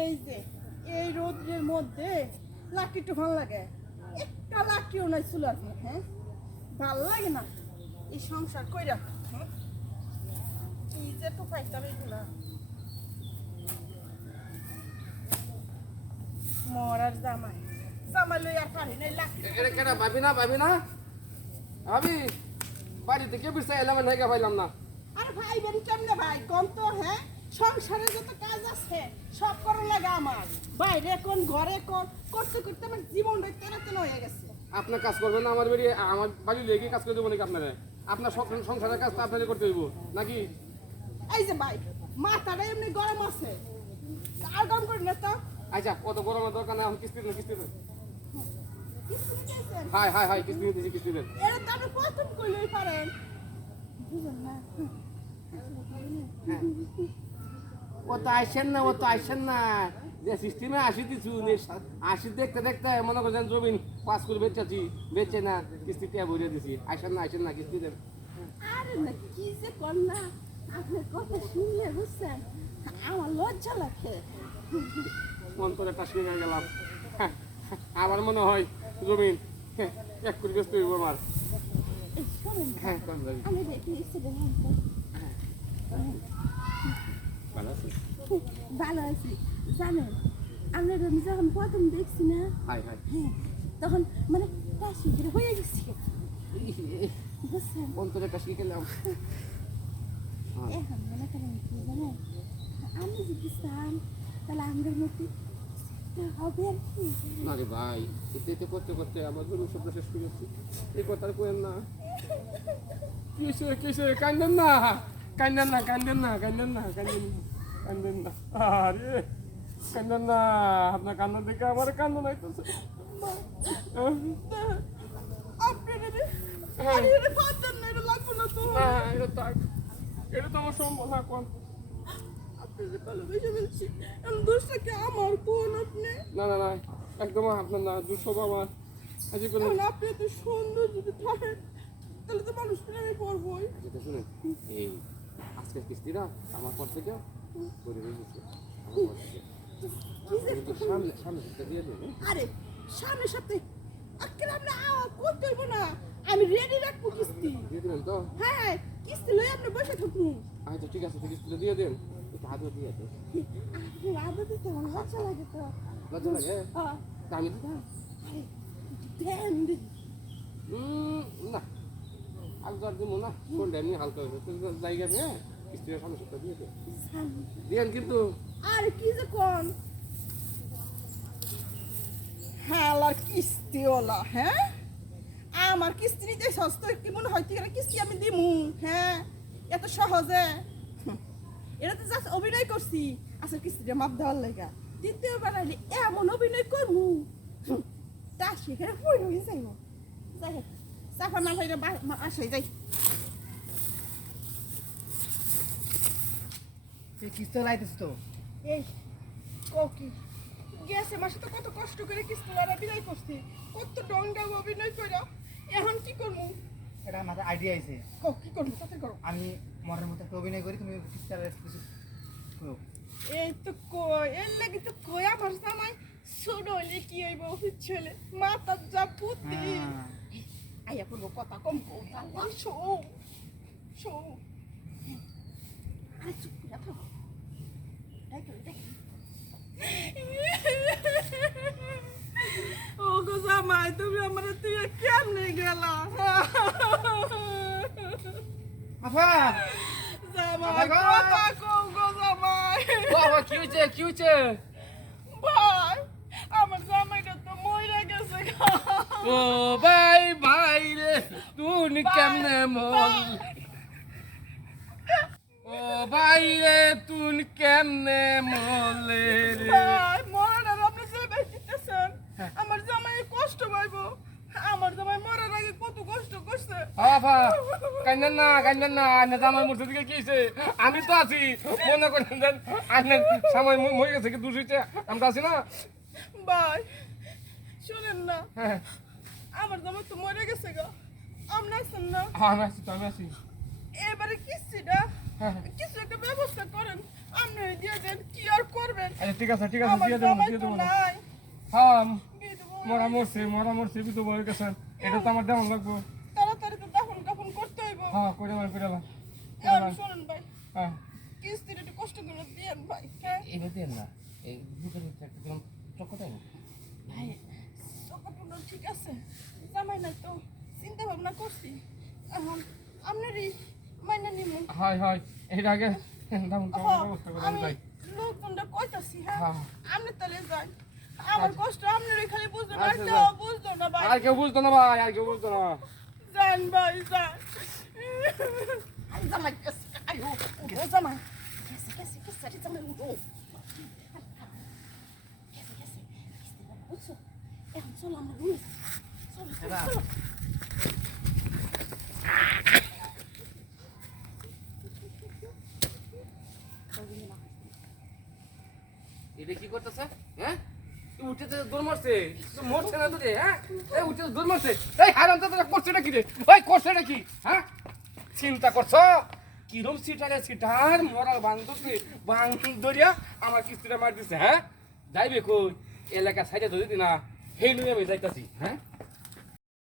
এই যে এই রোদের মধ্যে লাকি একটু ভালো লাগে, একটা লাকিও নাই চুলার পর। হ্যাঁ, ভালো লাগে না এই সংসার কইরা। হ্যাঁ, কি যে তো পাইতাম এগুলা মরার জামাই জামাই লই আর পারি নাই লাকি। এটা কেন ভাবি না ভাবি বাড়ি থেকে বিরসা এলাম না পাইলাম না। আরে ভাই বেরি কেমনে ভাই কম তো। হ্যাঁ, সংসারে যত কাজ আছে সব করা লাগে আমার। বাইরে কোন ঘরে কোন করতে করতে আমার জীবনটা তেনা তেনা হয়ে গেছে। আপনার কাজ করবেন না আমার বাড়ি, আমার বাড়ি লেগে কাজ করে দেবো নাকি আপনারা? আপনার সংসারের কাজ তো আপনাদের করতে হইব নাকি? এই যে ভাই মাথাটা এমনি গরম আছে, আর গরম করি না তো। আচ্ছা, কত গরমের দরকার নেই, আমি কিস্তি দেন কিছু নিতেছেন? হাই কিস্তি দেন। এরা তো আপনি প্রথম করলেই পারেন, বুঝলেন না? ও তো আইসেন না যে সিস্টেমে আসি দিছু আসি দেখতে দেখতে মনে করছেন জমিন পাস করে বেচে না কিস্তি টিয়া ভরিয়ে দিছি। আইসেন না কিস্তি দেন। আরে না কি যে কর না, আপনার কথা শুনলে বুঝছেন আমার লজ্জা লাগে। মন করে একটা শুনে গেলাম, আমার মনে হয় জমিন এক করে ব্যস্ত হইব আমার। এই শোনেন না, হ্যাঁ, কোন যাবি? আমি দেখি এসেছিলাম ভালো আছি। ভালো আছি। জানেন আপনার আমি যখন প্রথম দেখছি না, হাই হ্যাঁ তখন মানে কাশি করে হয়ে গেছি বুঝছেন। মন করে একটা শিখে গেলাম। এখন মনে করেন কি জানেন, আমি যদি চান তাহলে আমাদের মধ্যে হবে আর কি। না রে ভাই, এতে করতে আমার জমি সব শেষ করে যাচ্ছি। এই কথা কেন না? কিসে কান্দেন না আরে কান্দেন না, আপনার কান্না দেখে আমার কান্না নাইতেছে। এটা তো আমার সম্ভব না। কোন আমার বোন আপনি না একদম আপনার না, দুঃসব আমার। আজকে বলেন আপনি এত সুন্দর যদি থাকেন তাহলে তো মানুষ প্রেমে পড়বই। যেটা শুনেন, এই আজকের কিস্তিটা আমার পর থেকে করে দিয়েছে। সামনে সপ্তাহে দিয়ে দেবেন। আরে সামনের সপ্তাহে আজকে আমরা করতে হইব না, আমি রেডি রাখবো কিস্তি। দিয়ে দেবেন তো? হ্যাঁ কিস্তি লই আপনি বসে থাকুন। আচ্ছা ঠিক আছে, কিস্তিটা দিয়ে দেন। একটু হাতও দিয়ে দেন। আদা দিতে আমার লজ্জা লাগে তো। লজ্জা লাগে? হ্যাঁ আমি দিতাম দেন না, আলগার দিব না, কোনটা এমনি হালকা হয়েছে জায়গা নিয়ে কিস্তিটা সামনে সপ্তাহে দিয়ে দেন। দেন কিন্তু। আরে কি যে কোন হালার কিস্তিওয়ালা। হ্যাঁ, আমার কিস্তি নিতে সস্তা কি মনে হয় তুই কিস্তি আমি দিমু? হ্যাঁ, এত সহজে এটা তো জাস্ট অভিনয় করছি। আচ্ছা কিস্তিটা মাপ দেওয়ার লাগা দ্বিতীয়বার আইলে এমন অভিনয় করবো তা সেখানে পড়ে হয়ে যাইব। যাই হোক চাপা না ভাইরা আসে যাই। কিস্তি লাইতেছ তো? এই কি গেছে মাসে তো কত কষ্ট করে কিস্তি বিদায় করছি, কত ডঙ্গা অভিনয় করে এখন কি করবো? এটা মাথায় আইডিয়া আইছে। কি করবো তাতে করো। আমি মনের মতো একটা অভিনয় করি, তুমি কিস্তি কিছু করো। এই তো কই এর লাগি তো কই আমার জামাই ছোট হইলে কি হইব ছেলে মাথার যা বুদ্ধি। আইয়া করবো কথা কম কো তাহলে শো আরে চুপ করে থাকো। ও গো জামাই তুমি আমার তুই কেমনে গেলা? আফা জামাই কথা কও গো জামাই। বাবা কি হয়েছে? ভাই আমার জামাইটা তো মইরা গেছে। ও ভাই রে, তুই কেমনে মল? ও ভাই রে, তুই কেমনে মলে রে? ভাই মরার আপনি যে বেঁচেছেন আমার জামাই কষ্ট পাইবো। আমার জামাই মরার আগে কত কষ্ট করছে। বাবা কান্দেন না আন্না জামাই মরতে দিকে কি হয়েছে? আমি তো আছি, মনে করেন দেন আন্নার সময় মরে গেছে কি দূর হয়েছে, আমরা আছি না? ভাই শুনেন না, হ্যাঁ আমার জামাই তো মরে গেছে গো, আপনি আছেন না? আমি আছি। এবারে কিস্তিটা কিছু একটা ব্যবস্থা করেন, আপনি দিয়ে দেন কি আর করবেন আচ্ছা ঠিক আছে আমার দিয়ে দেবো জামাই দিয়ে তো দেবো নাই হ্যাঁ বিধবা মরা মরছে বিধু বয়ে গেছেন এটা তো আমার দেওয়ান লাগবো তাড়াতাড়ি তো দাফন কাফন করতে হইব হ্যাঁ করে এলাম এখন শোনেন ভাই হ্যাঁ কিস্তিটা একটু কষ্ট করে দিয়েন ভাই হ্যাঁ এইবার দেন না এই ভিতরে একটা দিলাম চকটাই না ভাই সকালটা ঠিক আছে জামাই নাই তো চিন্তা ভাবনা করছি এখন আপনারই মাইনা নিমু হয় এটা আগে দাম ব্যবস্থা করে আমি যাই লোকজনটা কইতাছি হ্যাঁ হ্যাঁ। আপনি তাহলে যাই আমার কষ্ট আপনারই খালি বুঝবেন আর আচ্ছা, কেউ যাই। বুঝতো না ভাই আর কেউ বুঝতো না ভাই আর কেউ বুঝতো না যান ভাই যান জামাই গেছে আয়ো জামাই গেছে জামাই উঠো গেছে বুঝছো এখন চলো আমরা রুমে চলো চলো এটা কি করতেছে হ্যাঁ উঠে দৌড় মারছে মরছে না তো রে হ্যাঁ এই উঠে দৌড় মারছে এই হারাম তো করছেটা কি রে ওই করছেটা কি হ্যাঁ চিন্তা করছো কিরম সিটারে সিটার মরাল বান্ধবকে বান্ধরিয়া আমার কিস্তিটা মার দিছে হ্যাঁ যাইবে কই এলাকা সাইডে ধরে দিনা সেই নিয়ে আমি যাইতাছি হ্যাঁ